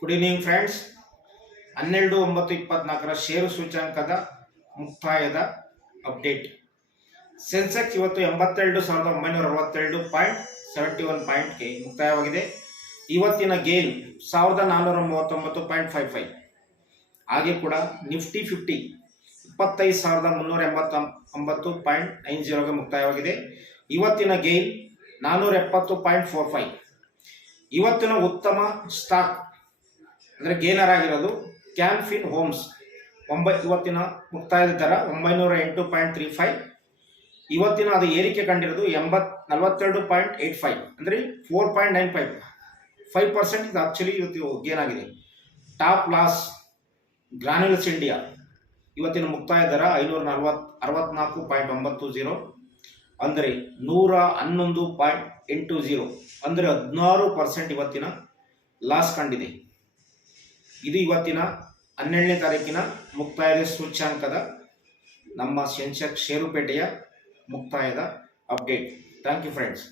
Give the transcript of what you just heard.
Good evening friends. 12/9/24 ಷೇರು ಸೂಚ್ಯಂಕದ ಮುಕ್ತಾಯದ update. Sensex ಇವತ್ತು 82,962.71 ಪಾಯಿಂಟ್ಗೆ ಮುಕ್ತಾಯವಾಗಿದೆ. ಇವತ್ತಿನ ಗೇನ್ 1439.55. ಹಾಗೆ ಕೂಡ ನಿಫ್ಟಿ 50 25,389.90ಗೆ ಮುಕ್ತಾಯವಾಗಿದೆ. ಇವತ್ತಿನ ಗೇನ್ 470.45. ಇವತ್ತಿನ ಉತ್ತಮ ಸ್ಟಾಕ್ ಅಂದರೆ ಗೇನರ್ ಆಗಿರೋದು ಕ್ಯಾನ್ ಫಿನ್ ಹೋಮ್ಸ್. ಇವತ್ತಿನ ಮುಕ್ತಾಯದ ದರ 908.35. ಇವತ್ತಿನ ಅದು ಏರಿಕೆ ಕಂಡಿರೋದು 42.85 ಅಂದರೆ 4.95, 5% ಇದು ಆಕ್ಚುಲಿ ಇವತ್ತು ಗೇನ್ ಆಗಿದೆ. ಟಾಪ್ ಲಾಸ್ ಗ್ರಾನ್ಯೂಲ್ಸ್ ಇಂಡಿಯಾ ಇವತ್ತಿನ ಮುಕ್ತಾಯ ದರ 564.90 ಅಂದರೆ 111.80 ಅಂದರೆ 16% ಇವತ್ತಿನ ಲಾಸ್ ಕಂಡಿದೆ. ಇದು ಇವತ್ತಿನ 12ನೇ ತಾರೀಕಿನ ಮುಕ್ತಾಯದ ಸೂಚ್ಯಾಂಕದ ನಮ್ಮ ಸೆನ್ಸೆಕ್ಸ್ ಷೇರುಪೇಟೆಯ ಮುಕ್ತಾಯದ ಅಪ್ಡೇಟ್. Thank you friends.